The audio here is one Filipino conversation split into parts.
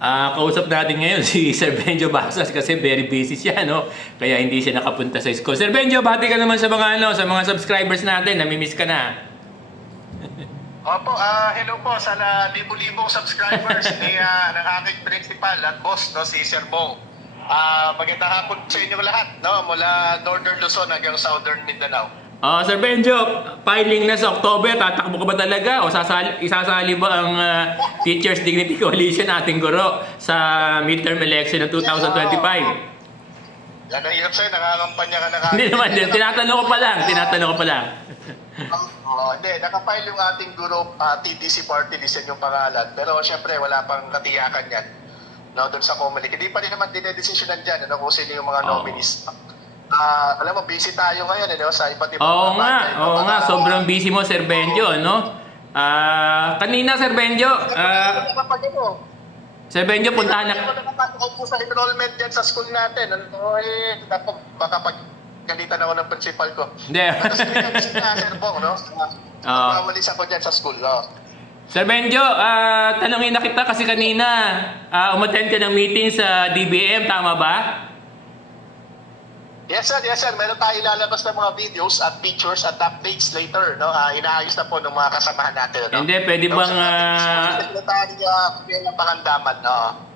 Kausap natin ngayon si Sir Benjo Basas kasi very busy siya, no? Kaya hindi siya nakapunta sa school. Sir Benjo, bati ka naman sa mga sa mga subscribers natin. Namimiss ka na. Opo, hello po sa libo-libong subscribers ng aking principal at boss, no, si Sir Bong. Magandang hapon sa inyo lahat, no, mula Northern Luzon hanggang Southern Mindanao. Sir Benjo, filing na sa October, tatakbo ka ba talaga? O isasali ba ang Teachers Dignity Coalition ating guro sa midterm election ng 2025? Yan ang hirap sa'yo, nangangampanya ka na kagad. Hindi naman din, tinatanong ko pa lang. Hindi, nakapile yung ating guro, TDC Party List yung pangalan. Pero syempre, wala pang katiyakan yan, no, doon sa Comelec. Hindi pa rin naman dinedesisyonan dyan, ano, kung sino yung mga nominees. Alam mo, busy tayo ngayon, sa iba't ibang Oo nga, sobrang busy mo, Sir Benjo, no? Kanina, Sir Benjo, Sir Benjo, puntahan na... Ako sa enrollment dyan sa school natin. Baka pagkalitan ako ng principal ko. Hindi. Sir Bong, no? Mawalis ako dyan sa school, no? Sir Benjo, tanongin na kita kasi kanina, umattend ka ng meeting sa DBM, tama ba? Yes sir, meron tayo ilalabas ng mga videos at pictures at updates later, no? Inaayos na po ng mga kasamahan natin, no? Hindi, pwede bang...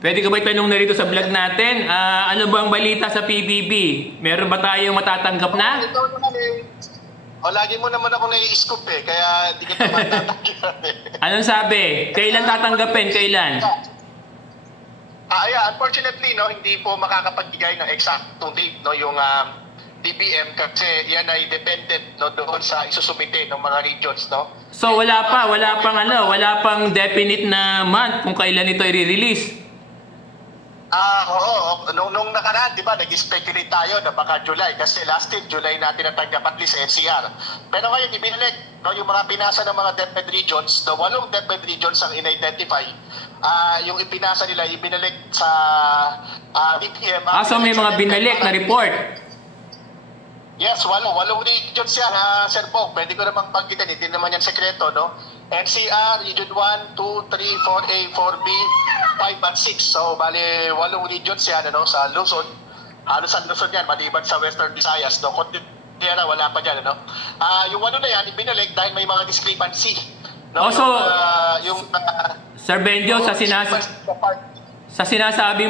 Pwede ka ba itanong na rito sa vlog natin? Ano bang balita sa PBB? Meron ba tayong matatanggap na? Ito naman lagi mo naman ako nai-scoop kaya hindi kita matatanggap Anong sabi? Kailan tatanggapin? Kailan? Unfortunately, no, hindi po makakapagbigay ng exactong date, no, yung DBM kasi yan ay dependent, no, doon sa isusumite ng mga regions, no. So wala pang definite na month kung kailan ito i-release. Oo. Nung nakaraan, di ba, nag-speculate tayo na baka July kasi last year, July natin natanggap at least sa NCR. Pero ngayon, ibinalik, no, yung mga pinasa ng mga DepEd regions, the 8 DepEd regions ang in-identify. Yung ipinasa nila, ibinalik sa DPM. So may mga binalik na report? Yes, 8 regions yan, Sir Bong. Pwede ko namang pagkitin, hindi naman yan sekreto, no? NCR, Region 1, 2, 3, 4A, 4B, 5 at 6. So, bali, 8 regions yan, ano, sa Luzon. Halos ang Luzon yan, maliban sa Western Visayas, no? Kondera, wala pa dyan, ano? Yung 8 na yan, ibinalik dahil may mga discrepancy. No? Sir Benjo, sa sinasabi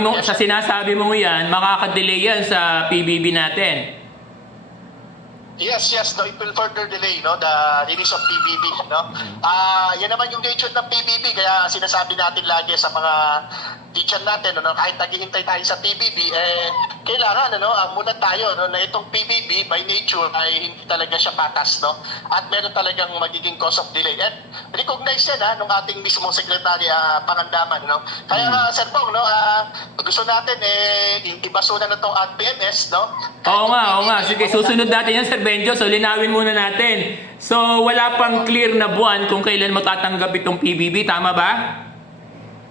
mo yan, makaka-delay yan sa PBB natin. Yes, no, it will further delay, no, the release of PBB, no. Yan naman yung nature ng PBB, kaya sinasabi natin lagi sa mga teacher natin, no, kahit naghihintay tayo sa PBB, kailangan, muna tayo, no, na itong PBB by nature ay hindi talaga siya patas, no, at meron talagang magiging cause of delay. And recognize yan, nung ating mismong Secretary Pangandaman, no. Kaya, Sir Bong, no, gusto natin, ibasuna na itong PMS, no. Oo nga. Sige, susunod natin yan, Sir Benjo. So, linawin muna natin. So, wala pang clear na buwan kung kailan matatanggap itong PBB. Tama ba?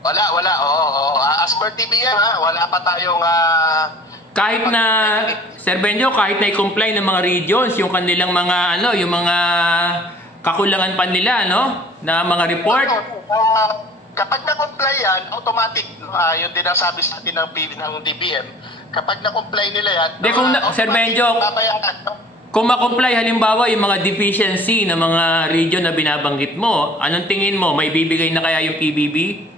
Wala. Oo. As per DBM, wala pa tayong... Kahit na, Sir Benjo, kahit na i-comply ng mga regions, yung kanilang mga, yung mga kakulangan pa nila, na mga report. Kapag na-comply yan, automatic. Yun din ang sabi sa atin ng DBM. Kapag na-comply nila yan, Sir Benjo, kung ma-comply halimbawa yung mga deficiency ng mga region na binabanggit mo, anong tingin mo? May bibigay na kaya yung PBB?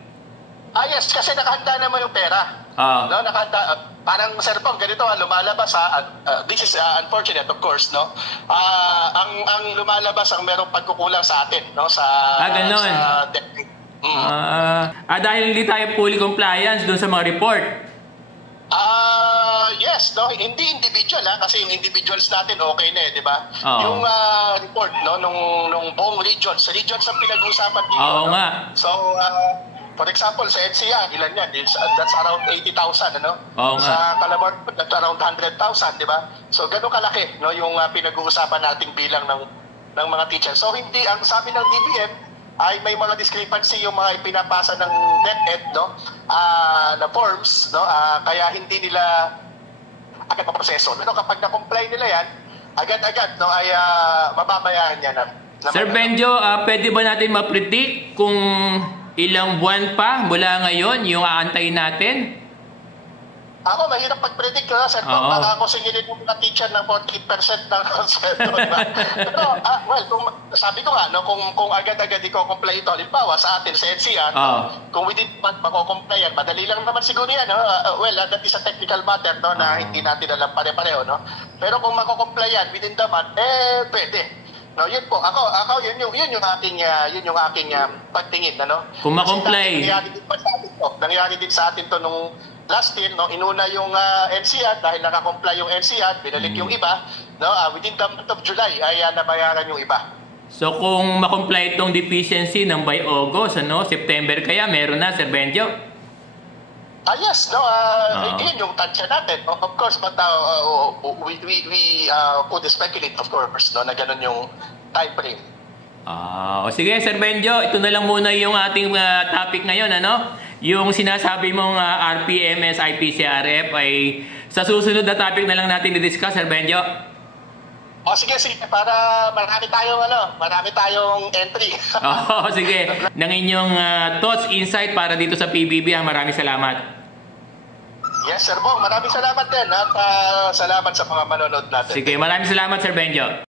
Yes, kasi nakahanda naman yung pera. No, nakahanda. Parang, Sir Bong, ganito, lumalabas, this is unfortunate, of course, no? Ang lumalabas, ang merong pagkukulang sa atin, no? Ganon. Dahil hindi tayo fully compliance doon sa mga report. Yes, no, hindi individual kasi yung individuals natin okay na di ba? Yung report nung buong regions ang pinag-uusapan dito. Oo nga. So for example sa NCR, ilan yan? That's around 80,000, ano? Oo nga. Sa Calabar, that's around 100,000, di ba? So ganun kalaki, no, yung pinag-uusapan nating bilang ng mga teachers. So hindi, ang sabi ng DBM ay may mga discrepancy yung mga ipinapasa ng DepEd, no, na forms, no, kaya hindi nila agad maproseso. Pero kapag na-comply nila yan, agad-agad, no, ay mababayaran yan. Sir Benjo, pwede ba natin ma-predict kung ilang buwan pa mula ngayon yung aantayin natin? Ako, mahirap mag-predict ko, sir. Oo. Baka ako singilin yung mga teacher ng 48% ng sweldo. Pero, well, sabi ko nga, no, kung agad-agad i-comply ito, halimbawa sa atin, sa NCR, Oo. kung within month mako-comply yan, madali lang naman siguro yan. No? Well, that is a technical matter no, na hindi natin alam pare-pareho. No? Pero kung mako-comply yan within the month, pwede. No, yun po. Ako yun yung aking pagtingin, ano? Kung ma-comply. Nangyari din sa atin to nung last year, no, inuna yung NCR dahil naka-comply yung NCR, binalik yung iba, no, within the month of July ay nabayaran yung iba. So kung ma-comply itong deficiency ng by August, ano, September kaya meron na, Sir Benjo? Yes, no, yun yung tansya natin. Of course, but we could speculate, of course, no, na ganun yung time frame. O sige, Sir Benjo, ito na lang muna yung ating topic ngayon, ano? Yung sinasabi mong RPMS, IPCRF ay sa susunod na topic na lang natin i-discuss, Sir Benjo. Sige, para marami tayong entry. Sige. Ng inyong thoughts, insight para dito sa PBB, maraming salamat. Yes, Sir Bong, maraming salamat din at salamat sa mga manonood natin. Sige, maraming salamat, Sir Benjo.